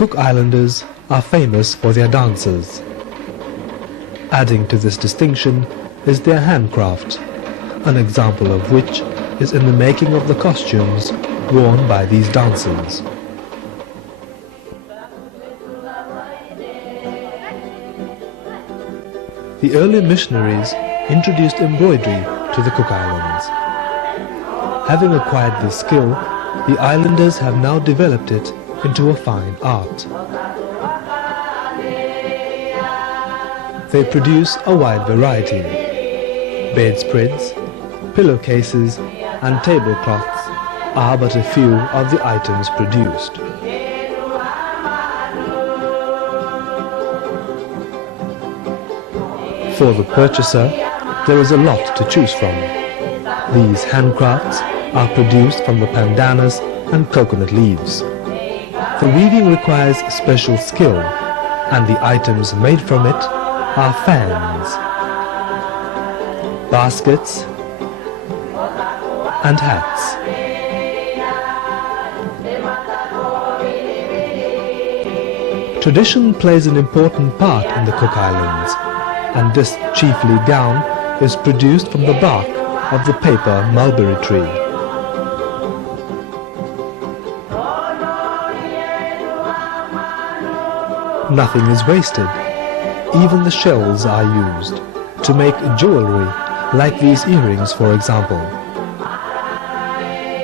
Cook Islanders are famous for their dances. Adding to this distinction is their handcraft, an example of which is in the making of the costumes worn by these dancers. The early missionaries introduced embroidery to the Cook Islands. Having acquired this skill, the islanders have now developed it into a fine art. They produce a wide variety. Bedspreads, pillowcases and tablecloths are but a few of the items produced. For the purchaser, there is a lot to choose from. These handcrafts are produced from the pandanus and coconut leaves. The weaving requires special skill, and the items made from it are fans, baskets, and hats. Tradition plays an important part in the Cook Islands, and this chiefly gown is produced from the bark of the paper mulberry tree. Nothing is wasted. Even the shells are used to make jewelry, like these earrings, for example.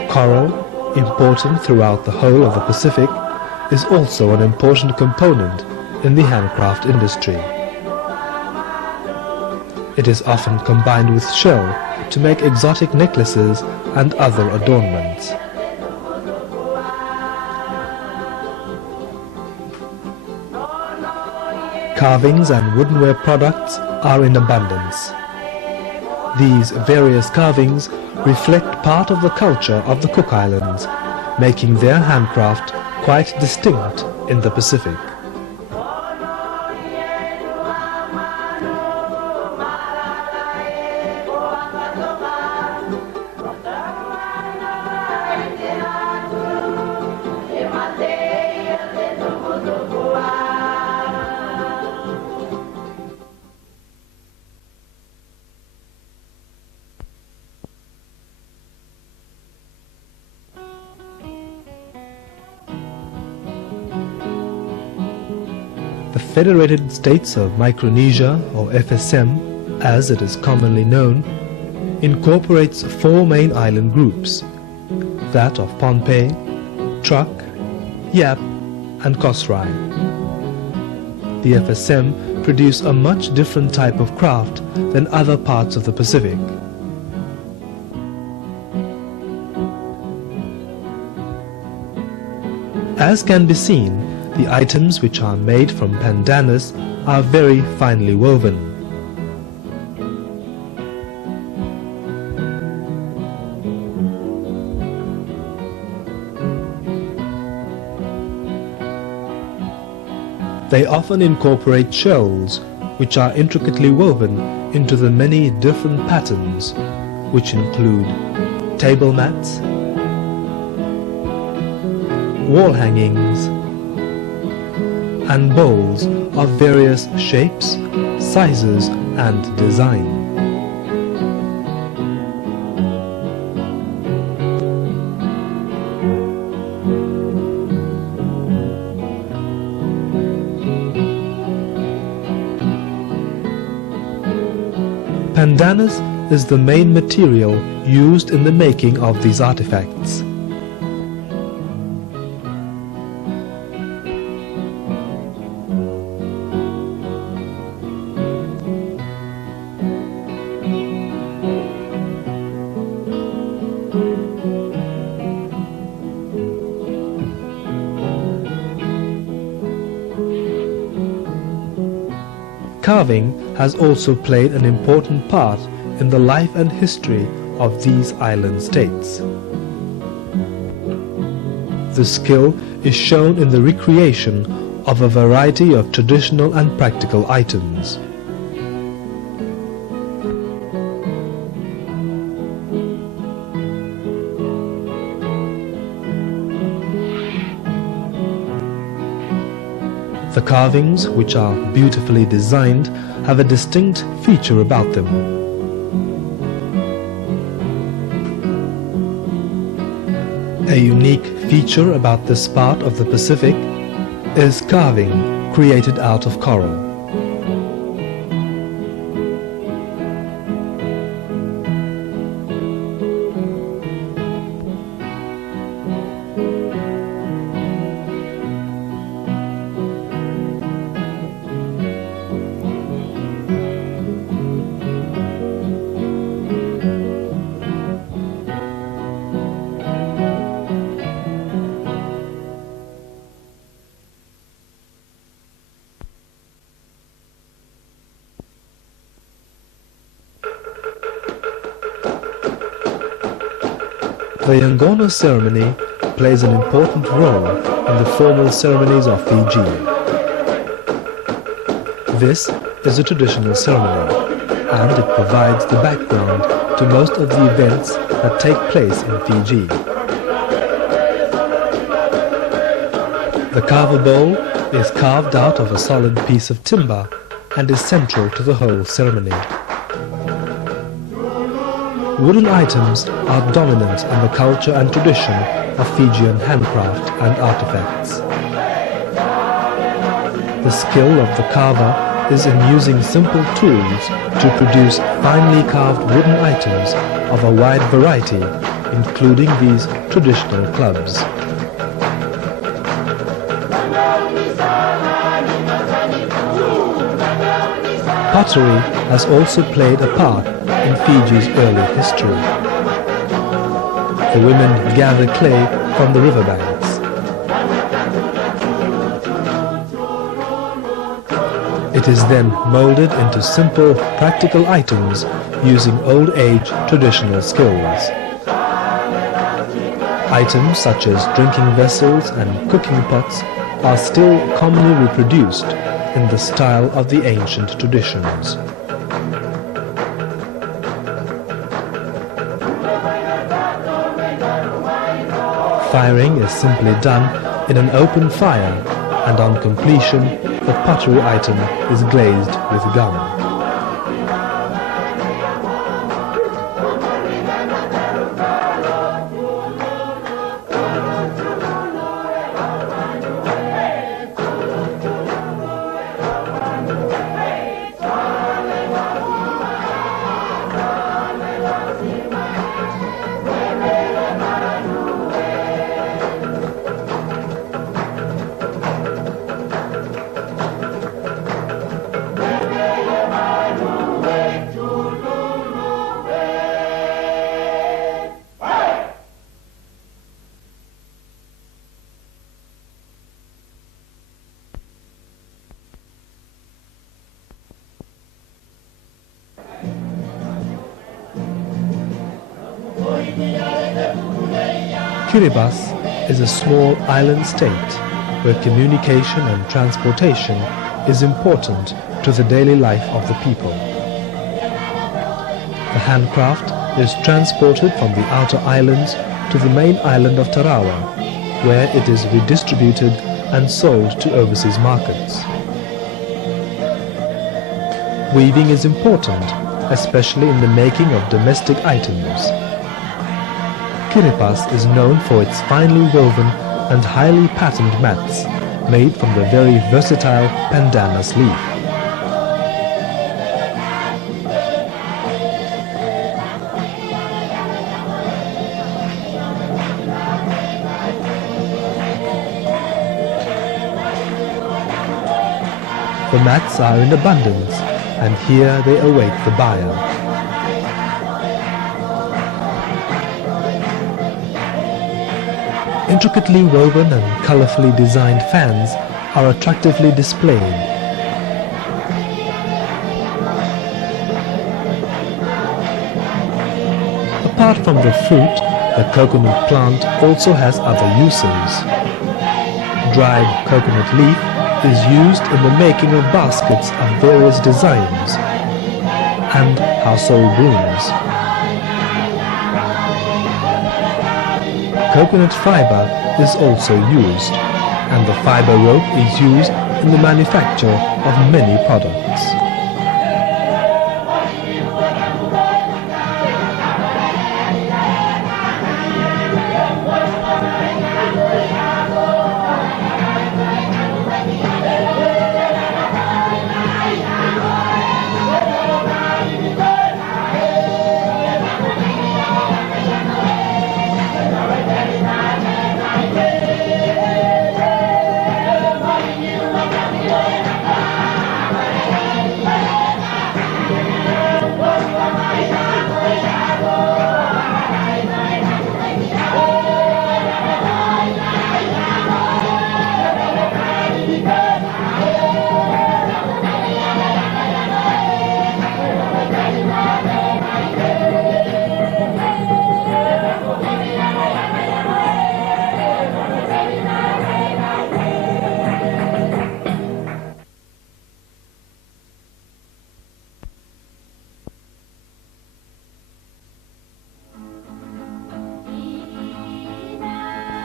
Coral, important throughout the whole of the Pacific, is also an important component in the handcraft industry. It is often combined with shell to make exotic necklaces and other adornments. Carvings and woodenware products are in abundance. These various carvings reflect part of the culture of the Cook Islands, making their handcraft quite distinct in the Pacific. The Federated States of Micronesia, or FSM, as it is commonly known, incorporates four main island groups, that of Pohnpei, Truk, Yap, and Kosrae. The FSM produce a much different type of craft than other parts of the Pacific. As can be seen, the items which are made from pandanus are very finely woven. They often incorporate shells, which are intricately woven into the many different patterns, which include table mats, wall hangings, and bowls of various shapes, sizes, and design. Pandanus is the main material used in the making of these artifacts. Carving has also played an important part in the life and history of these island states. The skill is shown in the recreation of a variety of traditional and practical items. The carvings, which are beautifully designed, have a distinct feature about them. A unique feature about this part of the Pacific is carving created out of coral. The Yangona ceremony plays an important role in the formal ceremonies of Fiji. This is a traditional ceremony, and it provides the background to most of the events that take place in Fiji. The carver bowl is carved out of a solid piece of timber and is central to the whole ceremony. Wooden items are dominant in the culture and tradition of Fijian handcraft and artifacts. The skill of the carver is in using simple tools to produce finely carved wooden items of a wide variety, including these traditional clubs. Pottery has also played a part in Fiji's early history. The women gather clay from the riverbanks. It is then molded into simple, practical items using old-age traditional skills. Items such as drinking vessels and cooking pots are still commonly reproduced in the style of the ancient traditions. Firing is simply done in an open fire, and on completion the pottery item is glazed with gum. Kiribati is a small island state where communication and transportation is important to the daily life of the people. The handcraft is transported from the outer islands to the main island of Tarawa, where it is redistributed and sold to overseas markets. Weaving is important, especially in the making of domestic items. Kiribati is known for its finely woven and highly patterned mats made from the very versatile pandanus leaf. The mats are in abundance, and here they await the buyer. Intricately woven and colorfully designed fans are attractively displayed. Apart from the fruit, the coconut plant also has other uses. Dried coconut leaf is used in the making of baskets of various designs and household brooms. Coconut fiber is also used. and the fiber rope is used in the manufacture of many products.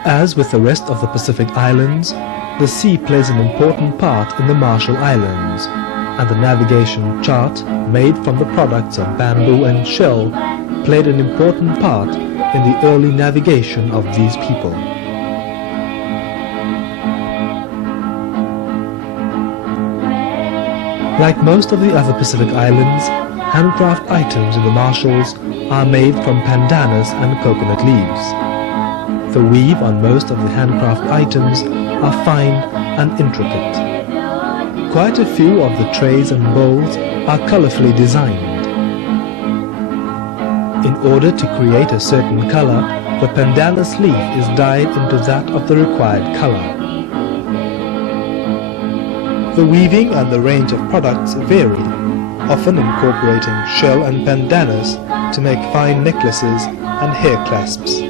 As with the rest of the Pacific Islands, the sea plays an important part in the Marshall Islands, and the navigation chart made from the products of bamboo and shell played an important part in the early navigation of these people. Like most of the other Pacific Islands, handcraft items in the Marshalls are made from pandanus and coconut leaves. The weave on most of the handcraft items are fine and intricate. Quite a few of the trays and bowls are colorfully designed. In order to create a certain color, the pandanus leaf is dyed into that of the required color. The weaving and the range of products vary, often incorporating shell and pandanus to make fine necklaces and hair clasps.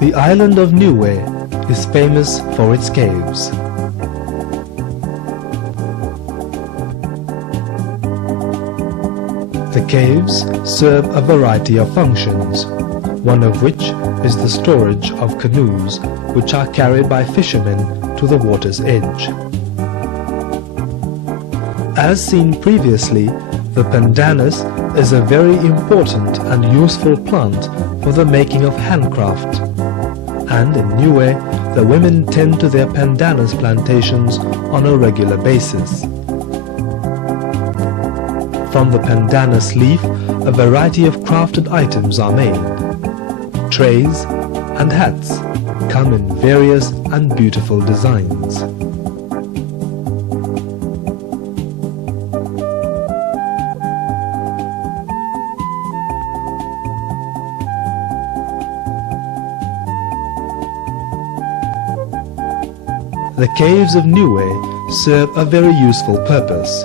The island of Niue is famous for its caves. The caves serve a variety of functions, one of which is the storage of canoes, which are carried by fishermen to the water's edge. As seen previously, the pandanus is a very important and useful plant for the making of handcraft, and in Niue the women tend to their pandanus plantations on a regular basis. From the pandanus leaf, a variety of crafted items are made. Trays and hats come in various and beautiful designs. The caves of Niue serve a very useful purpose.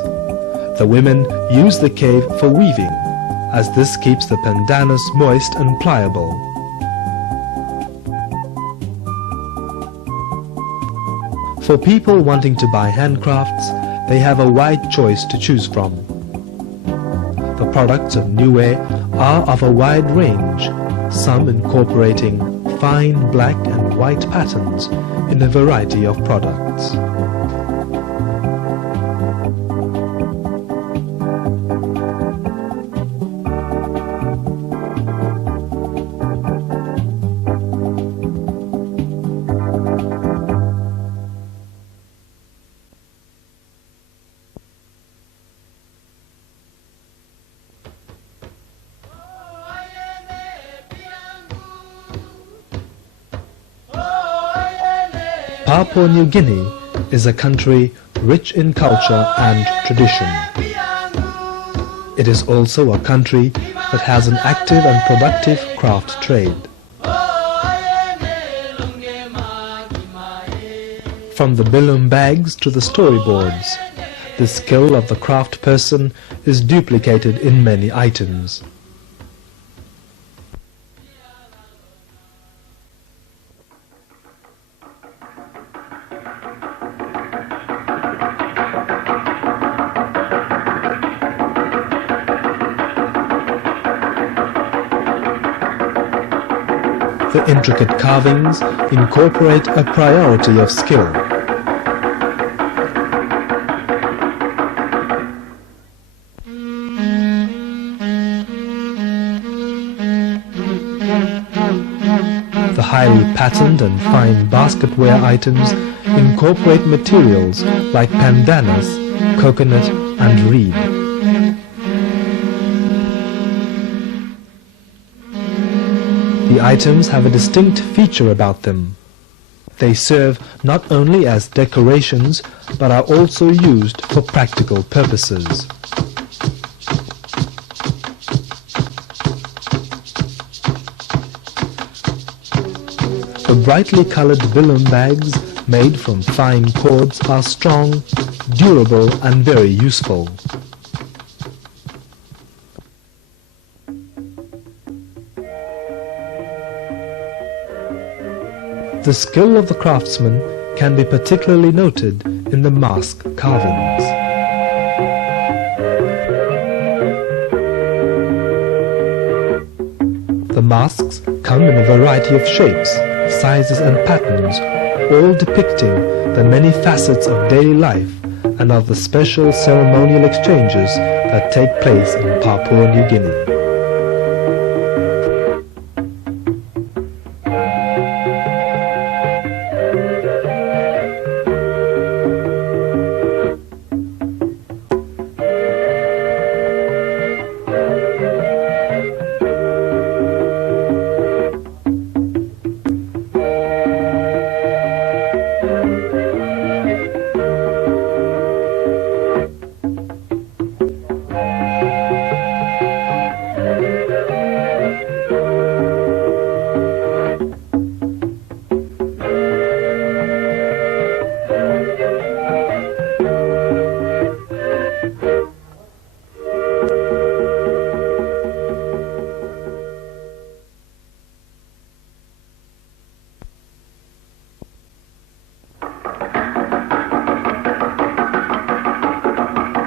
The women use the cave for weaving, as this keeps the pandanus moist and pliable. For people wanting to buy handcrafts, they have a wide choice to choose from. The products of Niue are of a wide range, some incorporating fine black and white patterns in a variety of products. Papua New Guinea is a country rich in culture and tradition. It is also a country that has an active and productive craft trade. From the bilum bags to the storyboards, the skill of the craft person is duplicated in many items. The intricate carvings incorporate a priority of skill. The highly patterned and fine basketware items incorporate materials like pandanus, coconut and reed. The items have a distinct feature about them. They serve not only as decorations but are also used for practical purposes. The brightly colored bilum bags made from fine cords are strong, durable and very useful. The skill of the craftsman can be particularly noted in the mask carvings. The masks come in a variety of shapes, sizes and patterns, all depicting the many facets of daily life and of the special ceremonial exchanges that take place in Papua New Guinea.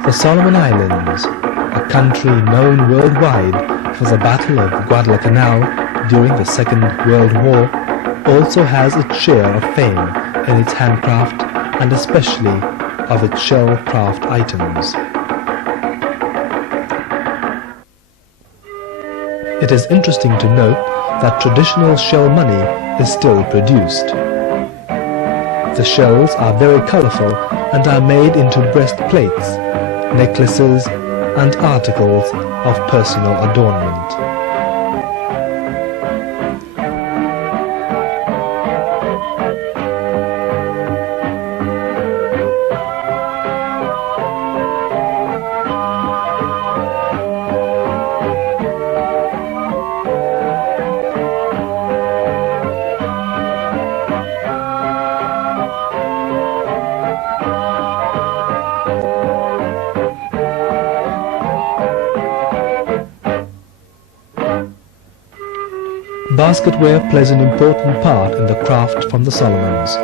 The Solomon Islands, a country known worldwide for the Battle of Guadalcanal during the Second World War, also has its share of fame in its handcraft and especially of its shell craft items. It is interesting to note that traditional shell money is still produced. The shells are very colorful and are made into breastplates, necklaces and articles of personal adornment. Basketware plays an important part in the craft from the Solomons,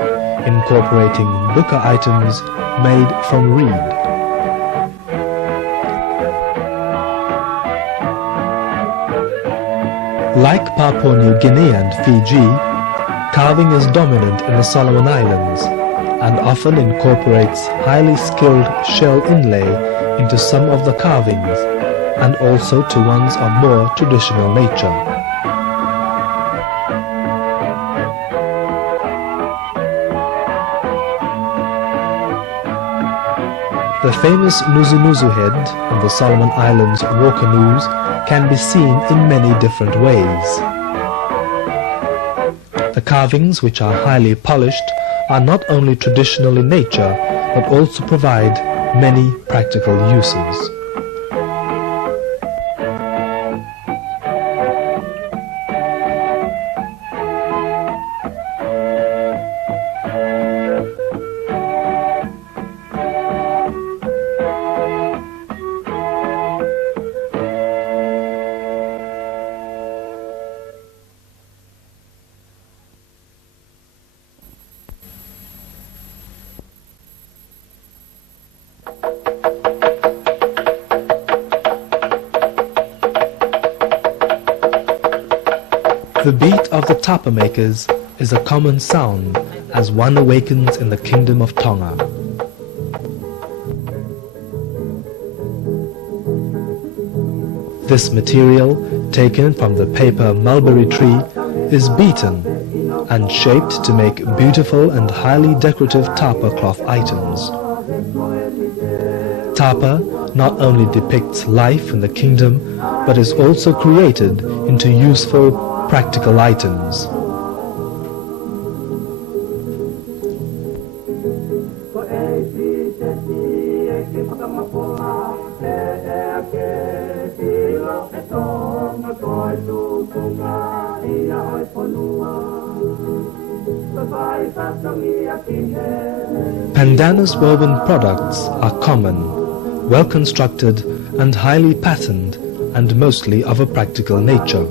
incorporating buka items made from reed. Like Papua New Guinea and Fiji, carving is dominant in the Solomon Islands and often incorporates highly skilled shell inlay into some of the carvings and also to ones of more traditional nature. The famous Nuzu Nuzu head on the Solomon Islands war canoes can be seen in many different ways. The carvings, which are highly polished, are not only traditional in nature, but also provide many practical uses. The beat of the tapa makers is a common sound as one awakens in the kingdom of Tonga. This material, taken from the paper mulberry tree, is beaten and shaped to make beautiful and highly decorative tapa cloth items. Tapa not only depicts life in the kingdom, but is also created into useful practical items. Pandanus woven products are common, well constructed and highly patterned, and mostly of a practical nature.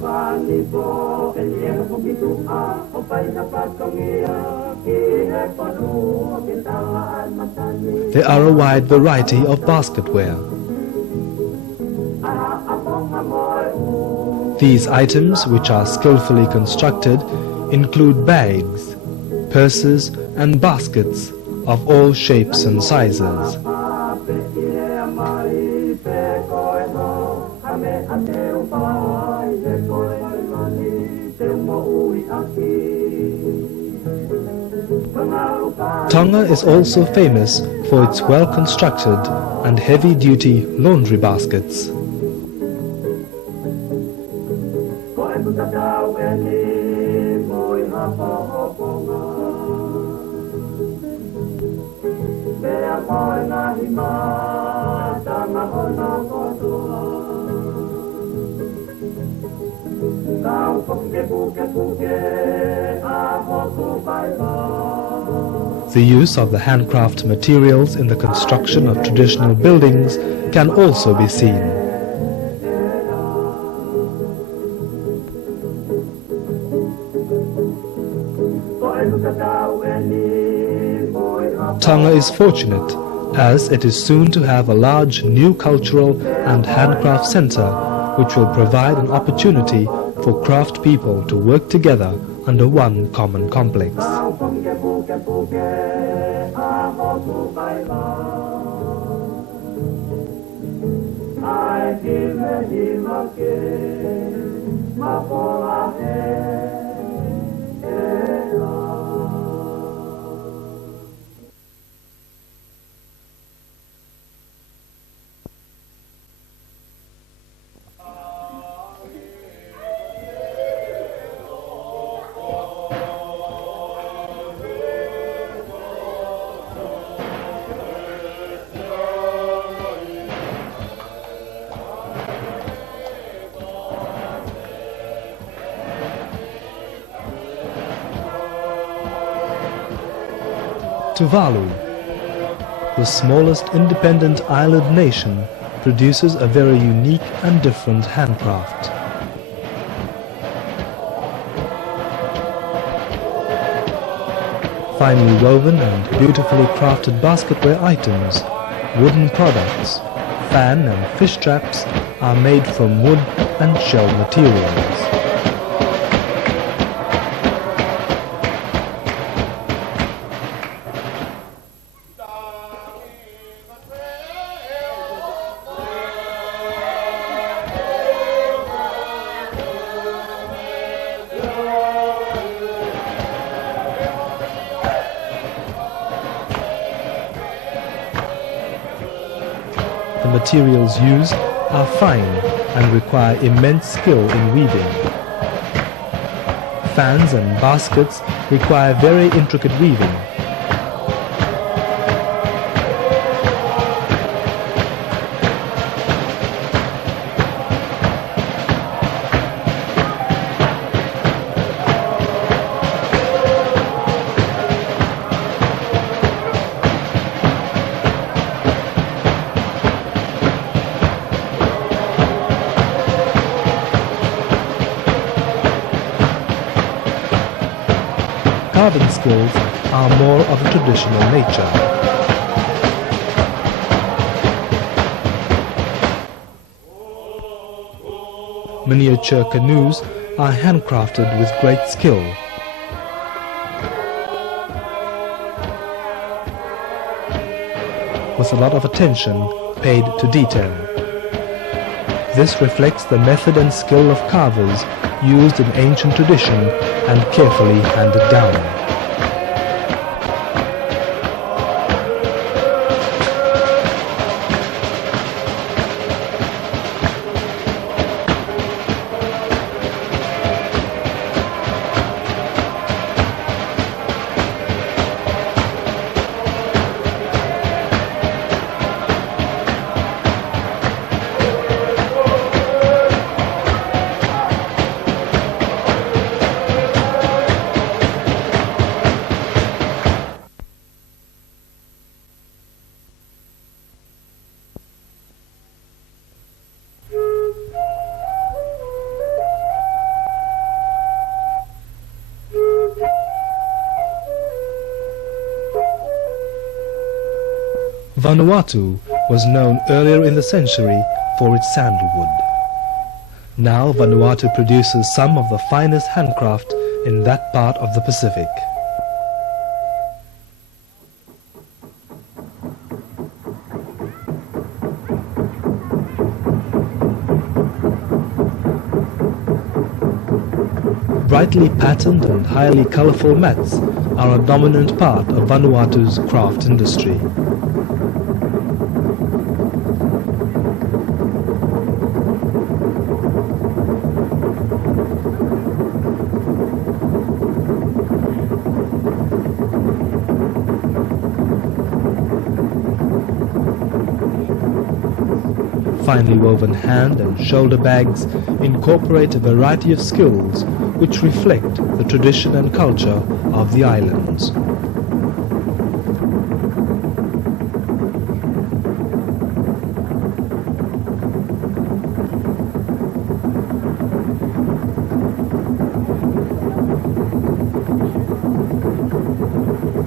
There are a wide variety of basketware. These items, which are skillfully constructed, include bags, purses and baskets of all shapes and sizes. Tonga is also famous for its well-constructed and heavy-duty laundry baskets. The use of the handcraft materials in the construction of traditional buildings can also be seen. Tonga is fortunate as it is soon to have a large new cultural and handcraft center which will provide an opportunity for craft people to work together under one common complex. Tuvalu, the smallest independent island nation, produces a very unique and different handcraft. Finely woven and beautifully crafted basketware items, wooden products, fan and fish traps are made from wood and shell materials. The materials used are fine and require immense skill in weaving. Fans and baskets require very intricate weaving, carving skills are more of a traditional nature. Miniature canoes are handcrafted with great skill. With a lot of attention paid to detail. This reflects the method and skill of carvers used in ancient tradition and carefully handed down. Vanuatu was known earlier in the century for its sandalwood. Now Vanuatu produces some of the finest handcraft in that part of the Pacific. Brightly patterned and highly colorful mats are a dominant part of Vanuatu's craft industry. Finely woven hand and shoulder bags incorporate a variety of skills which reflect the tradition and culture of the islands.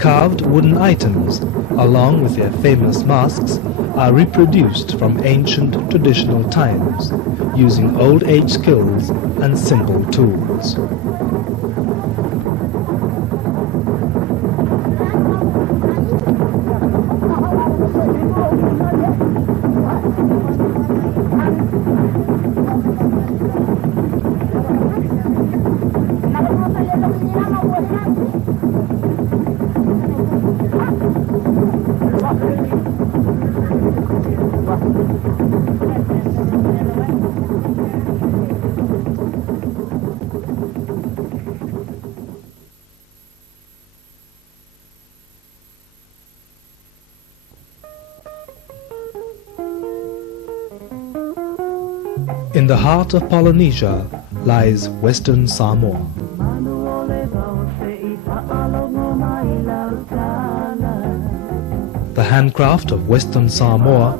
Carved wooden items, along with their famous masks, are reproduced from ancient traditional times, using old age skills and simple tools. In the heart of Polynesia lies Western Samoa. The handcraft of Western Samoa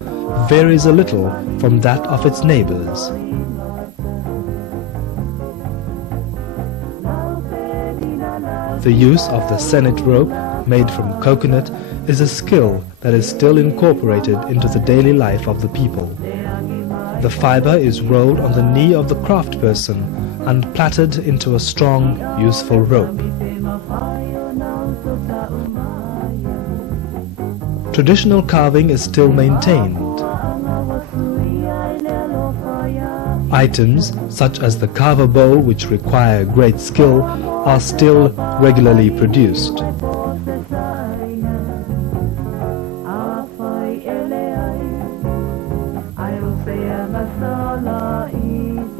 varies a little from that of its neighbors. The use of the senet rope made from coconut is a skill that is still incorporated into the daily life of the people. The fiber is rolled on the knee of the craftsperson and plaited into a strong, useful rope. Traditional carving is still maintained. Items such as the carver bowl, which require great skill, are still regularly produced.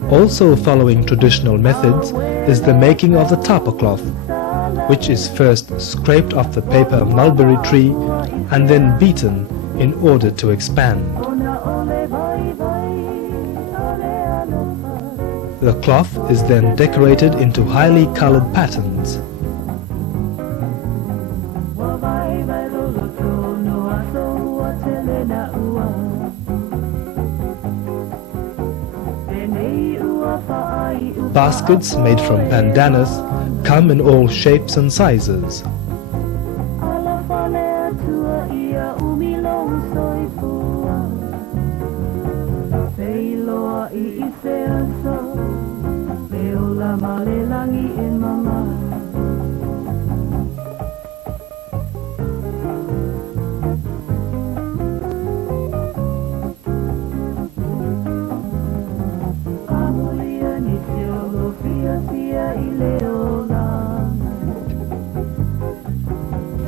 Also following traditional methods is the making of the tapa cloth, which is first scraped off the paper mulberry tree and then beaten in order to expand. The cloth is then decorated into highly colored patterns. Baskets made from pandanus come in all shapes and sizes.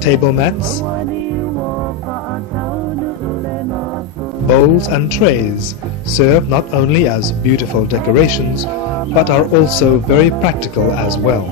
Table mats, bowls and trays serve not only as beautiful decorations but are also very practical as well.